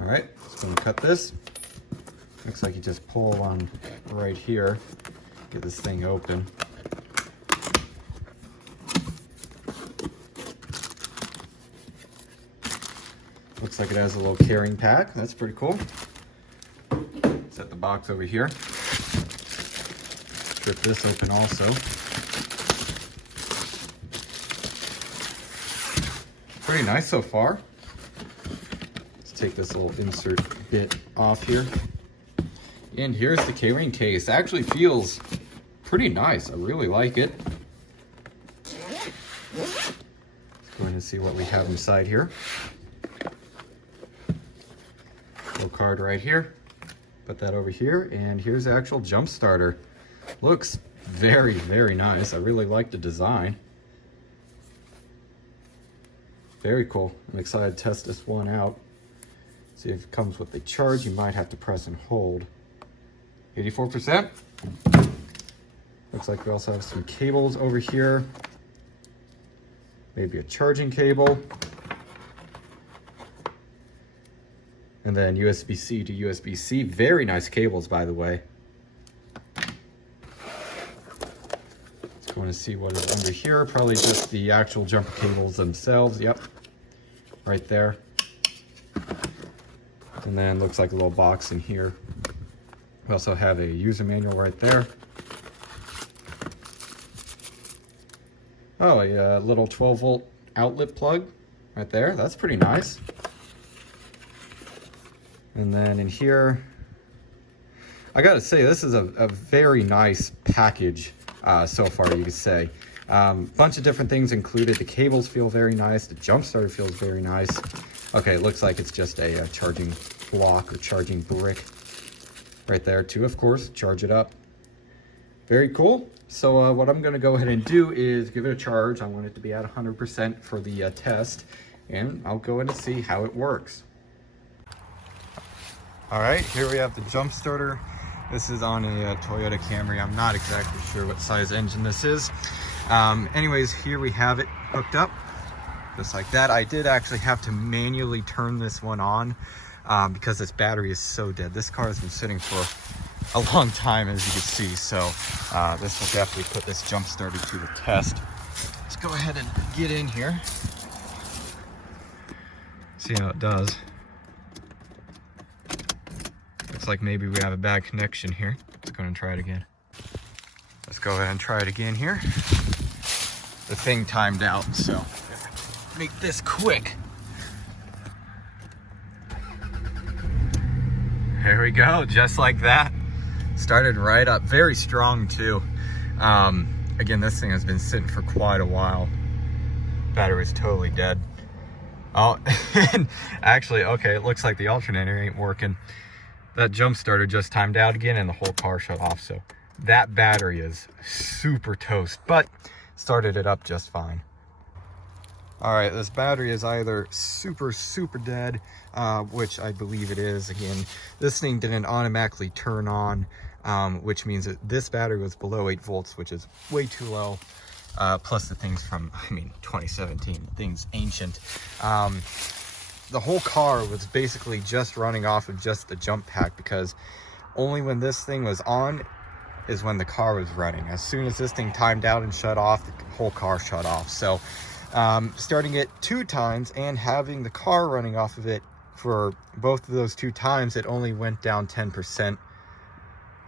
All right, just gonna cut this. Looks like you just pull on right here, get this thing open. Looks like it has a little carrying pack. That's pretty cool. Set the box over here. Strip this open also. Pretty nice so far. Let's take this little insert bit off here. And here's the carrying case. It actually feels pretty nice. I really like it. Let's go ahead and see what we have inside here. Little card right here. Put that over here, and here's the actual jump starter. Looks very, very nice. I really like the design. Very cool. I'm excited to test this one out. See if it comes with the charge. You might have to press and hold. 84%. Looks like we also have some cables over here. Maybe a charging cable. And then USB-C to USB-C. Very nice cables, by the way. Let's go and see what is under here. Probably just the actual jumper cables themselves. Yep, right there. And then looks like a little box in here. We also have a user manual right there. Oh, a little 12-volt outlet plug right there. That's pretty nice. And then in here, I gotta say, this is a very nice package so far, you could say. Bunch of different things included. The cables feel very nice. The jump starter feels very nice. Okay, it looks like it's just a charging block or charging brick right there too, of course. Charge it up. Very cool. So what I'm gonna go ahead and do is give it a charge. I want it to be at 100% for the test, and I'll go ahead and see how it works. All right, here we have the jump starter. This is on a Toyota Camry. I'm not exactly sure what size engine this is. Anyways, here we have it hooked up, just like that. I did actually have to manually turn this one on because this battery is so dead. This car has been sitting for a long time, as you can see. So this will definitely put this jump starter to the test. Let's go ahead and get in here. See how it does. Looks like maybe we have a bad connection here. Let's go ahead and try it again. Let's go ahead and try it again here. The thing timed out, so make this quick. There we go, just like that. Started right up, very strong too. Again, this thing has been sitting for quite a while. Battery is totally dead. Oh, and actually, okay, it looks like the alternator ain't working. That jump starter just timed out again and the whole car shut off. So that battery is super toast, but started it up just fine. All right, this battery is either super dead, which I believe it is. Again, this thing didn't automatically turn on, which means that this battery was below 8 volts, which is way too low. Plus the thing's from, 2017, the thing's ancient. The whole car was basically just running off of just the jump pack, because only when this thing was on is when the car was running. As soon as this thing timed out and shut off, the whole car shut off. So starting it 2 times and having the car running off of it for both of those 2 times, it only went down 10%.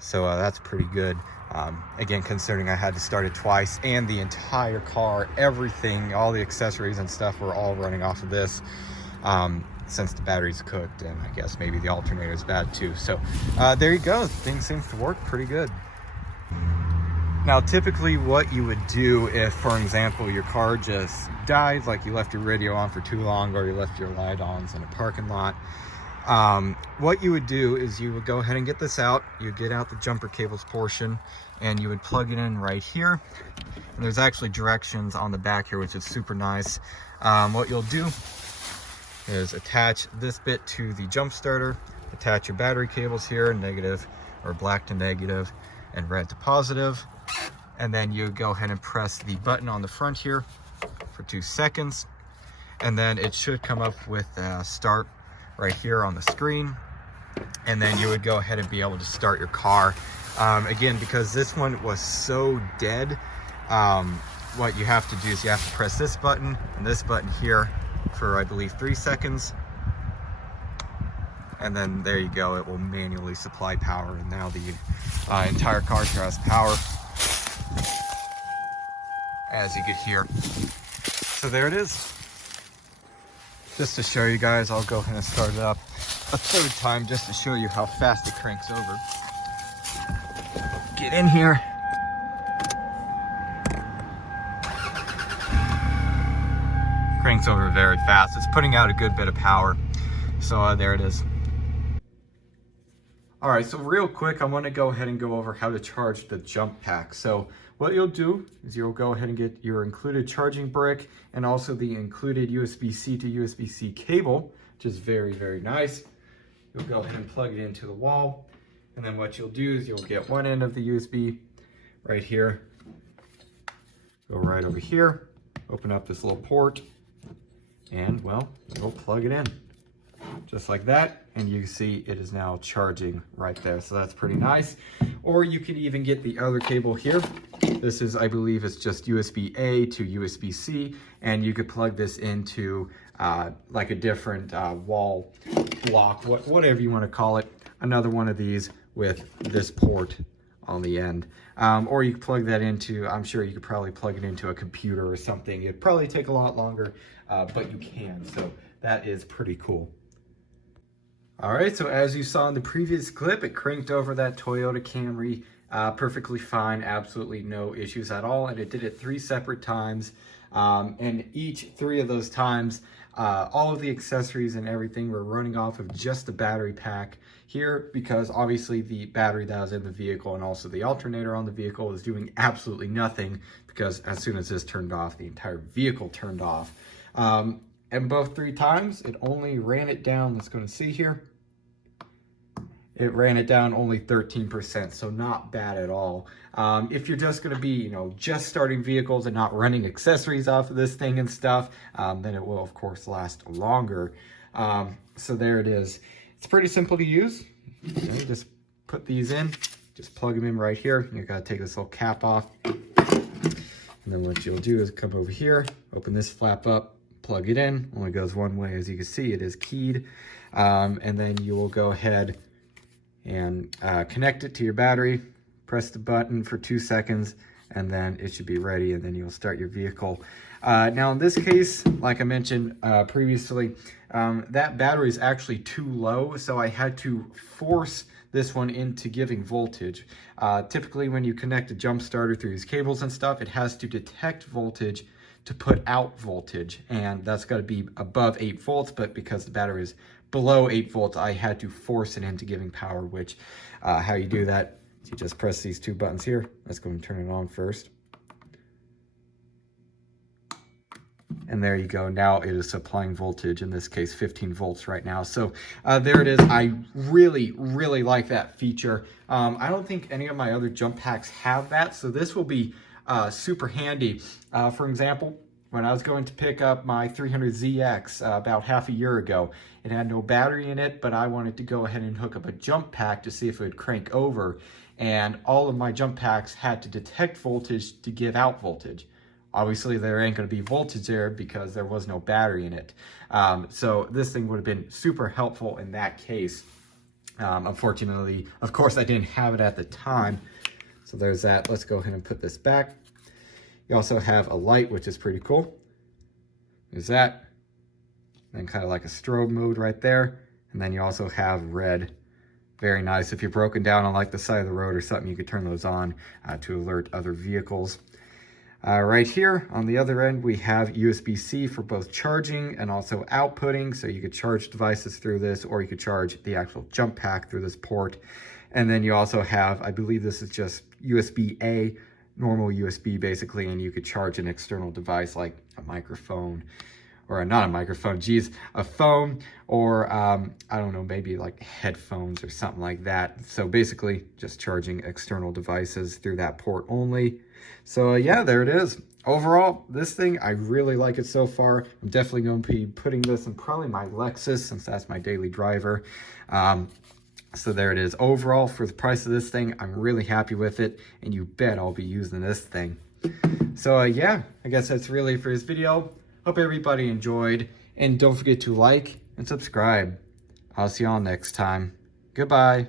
So that's pretty good. Again, considering I had to start it twice and the entire car, everything, all the accessories and stuff were all running off of this. Since the battery's cooked, and I guess maybe the alternator is bad too. So there you go. Thing seems to work pretty good. Now, typically what you would do if, for example, your car just died, like you left your radio on for too long or you left your light-ons in a parking lot, what you would do is you would go ahead and get this out. You get out the jumper cables portion and you would plug it in right here. And there's actually directions on the back here, which is super nice. What you'll do is attach this bit to the jump starter, attach your battery cables here, negative or black to negative and red to positive, and then you go ahead and press the button on the front here for 2 seconds, and then it should come up with start right here on the screen. And then you would go ahead and be able to start your car. Again, because this one was so dead, what you have to do is you have to press this button and this button here for, I believe, 3 seconds. And then there you go, it will manually supply power. And now the entire car has power, as you can hear. So there it is. Just to show you guys, I'll go ahead and start it up a third time just to show you how fast it cranks over. Get in here. Cranks over very fast. It's putting out a good bit of power. So there it is. All right, so real quick, I want to go ahead and go over how to charge the jump pack. So what you'll do is you'll go ahead and get your included charging brick and also the included USB-C to USB-C cable, which is very, very nice. You'll go ahead and plug it into the wall. And then what you'll do is you'll get one end of the USB right here. Go right over here, open up this little port, and well, you'll plug it in. Just like that, and you see it is now charging right there. So that's pretty nice. Or you can even get the other cable here. This is, I believe it's just USB-A to USB-C, and you could plug this into like a different wall block, whatever you want to call it. Another one of these with this port on the end. Or you could plug that into, I'm sure you could probably plug it into a computer or something. It'd probably take a lot longer, but you can. So that is pretty cool. All right, so as you saw in the previous clip, it cranked over that Toyota Camry perfectly fine, absolutely no issues at all. And it did it 3 separate times. And each 3 of those times, all of the accessories and everything were running off of just the battery pack here, because obviously the battery that was in the vehicle and also the alternator on the vehicle was doing absolutely nothing, because as soon as this turned off, the entire vehicle turned off. And both 3 times, it only ran it down. Let's go and see here. It ran it down only 13%, so not bad at all. If you're just going to be, just starting vehicles and not running accessories off of this thing and stuff, then it will, of course, last longer. So there it is. It's pretty simple to use. Just put these in, just plug them in right here. You got to take this little cap off. And then what you'll do is come over here, open this flap up, plug it in. Only goes one way, as you can see, it is keyed. And then you will go ahead and connect it to your battery, press the button for 2 seconds, and then it should be ready, and then you'll start your vehicle. Now in this case, like I mentioned previously, that battery is actually too low, so I had to force this one into giving voltage. Typically when you connect a jump starter through these cables and stuff, it has to detect voltage to put out voltage, and that's got to be above 8 volts, but because the battery is below 8 volts, I had to force it into giving power, which how you do that is you just press these 2 buttons here. Let's go and turn it on first. And there you go. Now it is supplying voltage, in this case 15 volts right now. So there it is. I really, really like that feature. I don't think any of my other jump packs have that, so this will be super handy. For example, when I was going to pick up my 300ZX about half a year ago, it had no battery in it, but I wanted to go ahead and hook up a jump pack to see if it would crank over. And all of my jump packs had to detect voltage to give out voltage. Obviously, there ain't going to be voltage there because there was no battery in it. So this thing would have been super helpful in that case. Unfortunately, of course, I didn't have it at the time. So there's that. Let's go ahead and put this back. You also have a light, which is pretty cool. There's that. And kind of like a strobe mode right there. And then you also have red. Very nice. If you're broken down on like the side of the road or something, you could turn those on to alert other vehicles. Right here on the other end, we have USB-C for both charging and also outputting. So you could charge devices through this, or you could charge the actual jump pack through this port. And then you also have, I believe this is just USB-A, normal USB basically, and you could charge an external device like a microphone or not a microphone, geez, a phone, or I don't know, maybe like headphones or something like that. So basically just charging external devices through that port only. So yeah, there it is. Overall, this thing, I really like it so far. I'm definitely going to be putting this in probably my Lexus, since that's my daily driver. So there it is. Overall, for the price of this thing, I'm really happy with it, and you bet I'll be using this thing. So yeah, I guess that's really it for this video. Hope everybody enjoyed, and don't forget to like and subscribe. I'll see y'all next time. Goodbye.